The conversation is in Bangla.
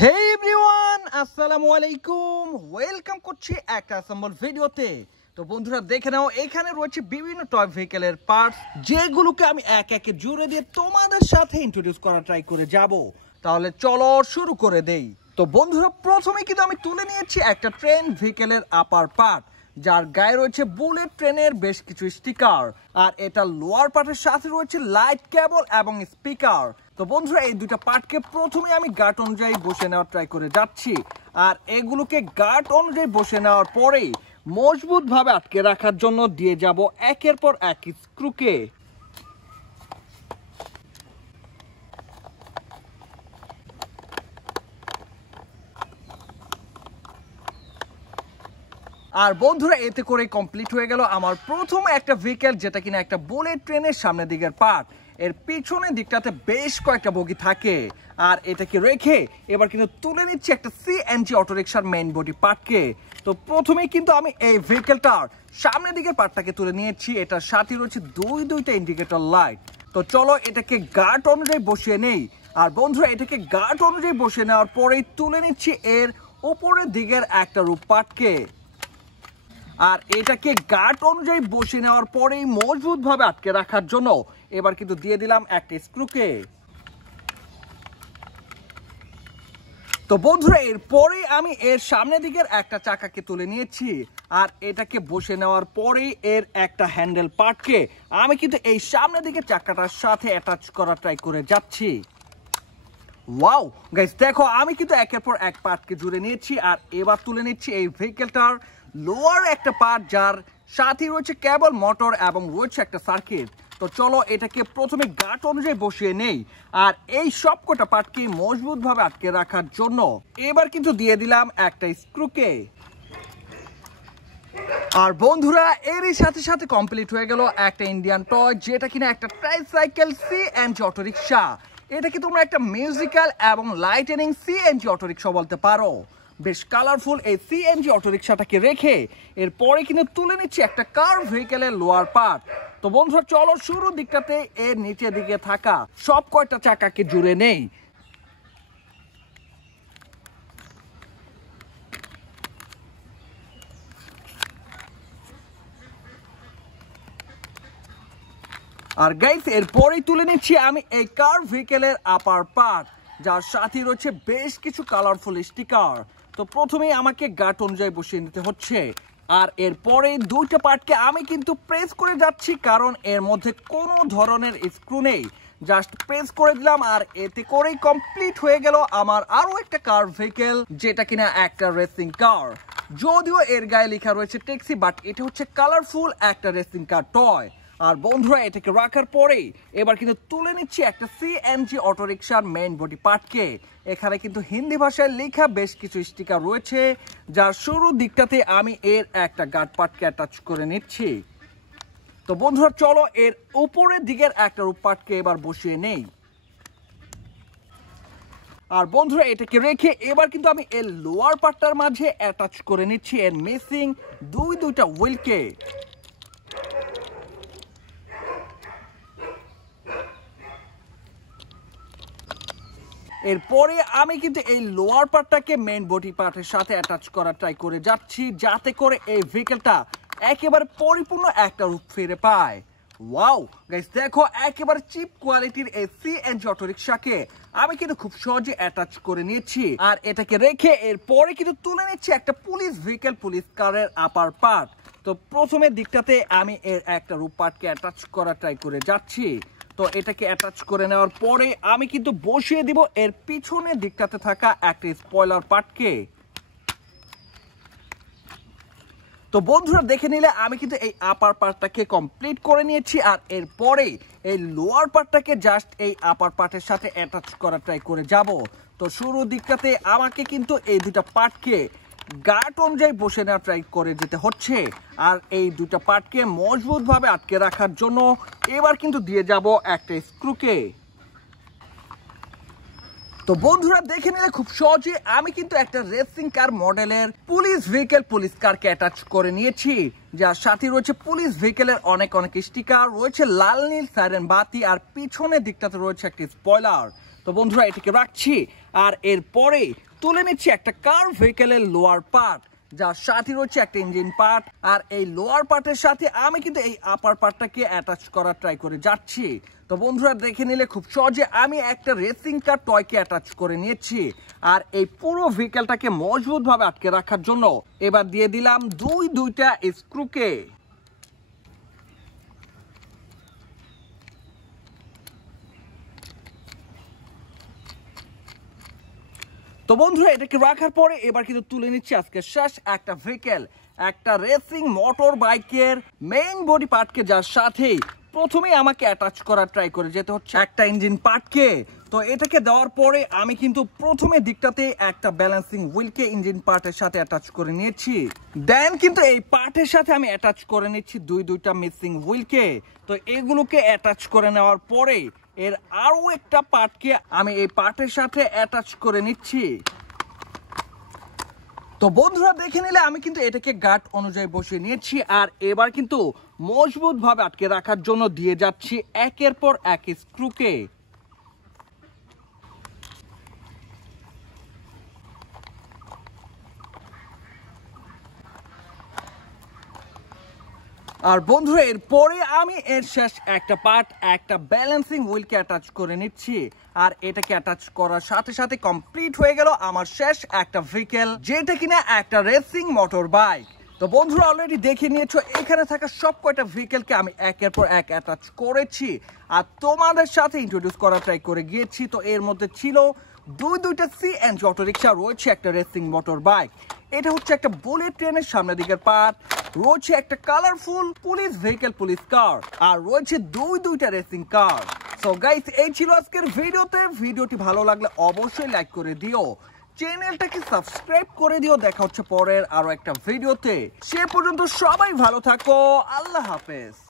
Hey everyone, আসসালামু আলাইকুম। ওয়েলকাম করছি একটা অ্যাসেম্বল ভিডিওতে। তো বন্ধুরা দেখে নাও, এখানে রয়েছে বিভিন্ন টয় ভেহিকেলের পার্টস, যেগুলোকে আমি এক একে জুড়ে দিয়ে তোমাদের সাথে ইন্ট্রোডিউস করা ট্রাই করে যাব। তাহলে চলো শুরু করে দেই। তো বন্ধুরা প্রথমে কিন্তু আমি তুলে নিয়েছি একটা ট্রেন ভেহিকেলের আপার পার্ট, যার গায়ে রয়েছে বুলেট ট্রেনের বেশ কিছু স্টিকার, আর এটা লোয়ার পার্টের সাথে রয়েছে লাইট কেবল এবং স্পিকার। তো বন্ধুরা এই দুটো পার্টকে প্রথমে আমি গার্ড অনুযায়ী বসে নেওয়ার ট্রাই করে যাচ্ছি, আর এগুলোকে গার্ড অনুযায়ী বসে নেওয়ার পরেই মজবুত ভাবে আটকে রাখার জন্য দিয়ে যাব একের পর এক স্ক্রুকে। আর বন্ধুরা এতে করে কমপ্লিট হয়ে গেল আমার প্রথম একটা ভেহিকেল, যেটা কিনা একটা বুলেট ট্রেনের সামনের দিকের পার্ট। এর পিছনের দিকটাতে বেশ কয়েকটা বগি থাকে, আর এটাকে রেখে এবার কিন্তু তুলে নিচ্ছি একটা সিএনজি অটোরিকশার মেইন বডি পার্টকে। তো প্রথমেই কিন্তু আমি এই ভেহিকেলটার সামনের দিকের পার্টটাকে তুলে নিয়েছি। এটার সাথে রয়েছে দুইটা ইন্ডিকেটর লাইট। তো চলো এটাকে গার্ড অনুযায়ী বসিয়ে নেই। আর বন্ধুরা এটাকে গার্ড অনুযায়ী বসিয়ে নেওয়ার পরেই তুলে নিচ্ছি এর উপরের দিকের একটা রূপ পার্টকে। আর এটাকে গার্ড অনুযায়ী বসে নেওয়ার পরেই মজবুত ভাবে আটকে রাখার জন্য এবার কিন্তু দিয়ে দিলাম একটা স্ক্রুকে। তো বন্ধুরা এরপরে আমি এর সামনের দিকের একটা চাকাকে তুলে নিয়েছি, আর এটাকে বসে নেওয়ার পরেই এর একটা হ্যান্ডেল পার্টকে আমি কিন্তু এই সামনের দিকের চাকাটার সাথে অ্যাটাচ করা ট্রাই করে যাচ্ছি। ওয়াও গাইস, দেখো আমি কিন্তু একের পর এক পার্টকে জুড়ে নিয়েছি, আর এবার তুলে নিচ্ছি এই ভেহিকেলটার লোয়ার একটা পার্ট, যার সাথে রয়েছে কেবল, মোটর এবং রয়েছে একটা সার্কিট। তো চলো এটাকে প্রথমে গার্ড অনুযায়ী বসিয়ে নেই, আর এই সবকটা পার্টকে মজবুত ভাবে আটকে রাখার জন্য এবার কিন্তু দিয়ে দিলাম একটা স্ক্রুকে। আর বন্ধুরা এরই সাথে সাথে কমপ্লিট হয়ে গেল একটা ইন্ডিয়ান টয়, যেটা কিনা একটা ট্রাইসাইকেল সিএনজি অটোরিকশা। এটাকে তোমরা একটা মিউজিক্যাল এবং লাইটেনিং সিএনজি অটোরিকশা বলতে পারো। বেশ কালারফুল এই সিএনজি অটোরিকশাটাকে রেখে এরপরে কিন্তু তুলে নিচ্ছি একটা কার ভেহিকেলের লোয়ার পার্ট। তো বন্ধুরা চলো শুরুর দিকটাতে এর নিচের দিকে থাকা সব কয়টা চাকাকে জুড়ে নেই। আর গাইস এরপরেই তুলে নিচ্ছি আমি এই কার ভেহিকেলের আপার পার্ট, যার সাথে রয়েছে বেশ কিছু কালারফুল স্টিকার। তো প্রথমেই আমাকে গার্ড অনুযায়ী বসিয়ে নিতে হচ্ছে, আর এরপরে দুইটা পার্টকে আমি কিন্তু প্রেস করে যাচ্ছি, কারণ এর মধ্যে কোনো ধরনের স্ক্রু নেই। জাস্ট প্রেস করে দিলাম, আর এতে করেই কমপ্লিট হয়ে গেল আমার আরো একটা কার ভেহিকেল, যেটা কিনা একটা রেসিং কার। যদিও এর গায়ে লেখা রয়েছে ট্যাক্সি, বাট এটা হচ্ছে কালারফুল একটা রেসিং কার টয়। আর বন্ধুরা এটাকে রাখার পরে এবার কিন্তু তুলে নিচ্ছি একটা সিএনজি অটোরিকশার মেইন বডি পার্টকে। এখানে কিন্তু হিন্দি ভাষায় লেখা বেশ কিছু স্টিকার রয়েছে, যার শুরুর দিকটাতে আমি এর একটা গার্ড পার্টকে অ্যাটাচ করে নিচ্ছি। তো বন্ধুরা চলো এর উপরের দিকের একটা রূপ পার্টকে এবার বসিয়ে নেই। আর বন্ধুরা এটাকে রেখে এবার কিন্তু আমি এর লোয়ার পার্টটার মাঝে অ্যাটাচ করে নিচ্ছি এর মিসিং দুইটা হুইলকে। এরপরে আমি কিন্তু এই লোয়ার পার্টটাকে মেইন বডি পার্টের সাথে অ্যাটাচ করা ট্রাই করে যাচ্ছি, যাতে করে এই ভেহিকেলটা একেবারে পরিপূর্ণ একটা রূপ ফিরে পায়। ওয়াও গাইস, দেখো একেবারে চিপ কোয়ালিটির এই সিএনজি অটোরিকশাকে আমি কিন্তু খুব সহজে অ্যাটাচ করে নিয়েছি, আর এটাকে রেখে এরপরে কিন্তু তুলে নিচ্ছি একটা পুলিশ ভেহিকেল, পুলিশ কারের আপার পার্ট। তো প্রথমের দিকটাতে আমি এর একটা রূপ পার্টকে অ্যাটাচ করা ট্রাই করে যাচ্ছি। তো এটাকে অ্যাটাচ করে নেওয়ার পরে আমি কিন্তু বসিয়ে দিব এর পিছনের দিকটাতে থাকা একটা স্পয়লার পার্টকে। তো বন্ধুরা দেখে নিলে আমি কিন্তু এই আপার পার্টটাকে কমপ্লিট করে নিয়েছি, আর এরপরে এই লোয়ার পার্টটাকে জাস্ট এই আপার পার্টের সাথে অ্যাটাচ করা ট্রাই করে যাব। তো শুরুর দিকটাতে আমাকে কিন্তু এই দুটা পার্টকে গার্ড অনুযায়ী বসে নেওয়া ট্রাই করে যেতে হচ্ছে, আর এই দুটা পার্টকে মজবুত ভাবে আটকে রাখার জন্য এবার কিন্তু দিয়ে যাব একটা স্ক্রুকে। তো বন্ধুরা দেখে নিলে খুব সহজে আমি কিন্তু একটা রেসিং কার মডেলের পুলিশ ভেহিকেল, পুলিশ কারকে অ্যাটাচ করে নিয়েছি, যার সাথে রয়েছে পুলিশ ভেহিকেলের অনেক স্টিকার রয়েছে, লাল নীল সাইরেন বাতি, আর পিছনের দিকটাতে রয়েছে একটি স্পয়লার। তো বন্ধুরা এটাকে রাখছি, আর এরপরে তুলে নিচ্ছি একটা কার ভেহিকেলের লোয়ার পার্ট, যার সাথে রয়েছে একটা ইঞ্জিন পার্ট। আর এই লোয়ার পার্টের সাথে আমি কিন্তু এই আপার পার্টটাকে অ্যাটাচ করার ট্রাই করে যাচ্ছি। তো বন্ধুরা দেখে নিলে খুব সহজে আমি একটা রেসিং কার টয়কে অ্যাটাচ করে নিয়েছি। আর এই পুরো ভেহিকেলটাকে মজবুতভাবে আটকে রাখার জন্য এবার দিয়ে দিলাম দুইটা স্ক্রুকে। তো বন্ধুরা এটাকে রাখার পরে এবার কিন্তু তুলে নিচ্ছি আজকে শেষ একটা ভেহিকেল, একটা রেসিং মোটর বাইকের মেইন বডি পার্টকে, যার সাথে প্রথমেই আমাকে অ্যাটাচ করার ট্রাই করে যেতে হচ্ছে একটা ইঞ্জিন পার্টকে। তো এটাকে দেওয়ার পরে আমি কিন্তু প্রথমে দিকটাতে একটা ব্যালেন্সিং হুইলকে ইঞ্জিন পার্টের সাথে অ্যাটাচ করে নিয়েছি। দেন কিন্তু এই পার্টের সাথে আমি অ্যাটাচ করে নিচ্ছি দুইটা মিসিং হুইলকে। তো এগুলোকে অ্যাটাচ করে নেওয়ার পরে এর আরো একটা পার্টকে আমি এই পার্টের সাথে অ্যাটাচ করে নিচ্ছি। তো বন্ধুরা দেখে নিলে আমি কিন্তু এটাকে গার্ড অনুযায়ী বসিয়ে নিয়েছি। আর এবার কিন্তু মজবুত ভাবে আটকে রাখার জন্য দিয়ে যাচ্ছি একের পর এক স্ক্রুকে। আর বন্ধুরা এরপরে আমি এর শেষ একটা পার্ট, একটা ব্যালেন্সিং হুইলকে অ্যাটাচ করে নিচ্ছি। আর এটাকে অ্যাটাচ করার সাথে সাথে কমপ্লিট হয়ে গেল আমার শেষ একটা ভেহিকেল, যেটা কিনা একটা রেসিং মোটর বাইক। তো বন্ধুরা অলরেডি দেখে নিয়েছো এখানে থাকা সব কয়টা ভেহিকেলকে আমি একের পর এক অ্যাটাচ করেছি আর তোমাদের সাথে ইন্ট্রোডিউস করার ট্রাই করে গিয়েছি। তো এর মধ্যে ছিল দুইটা সিএনজি অটো রিক্সা, রয়েছে একটা রেসিং মোটর বাইক, এটা হচ্ছে একটা বুলেট ট্রেনের সামনের দিকের পার্ট, রয়েছে একটা colourful police vehicle police car, আর রয়েছে দুইটা রেসিং কার। সো গাইস এই ছিল আজকের ভিডিওতে। ভিডিওটি ভালো লাগলে অবশ্যই লাইক করে দিও, চ্যানেলটাকে সাবস্ক্রাইব করে দিও। দেখা হচ্ছে পরের আরো একটা ভিডিওতে, সে পর্যন্ত সবাই ভালো থাকো, আল্লাহ হাফেজ।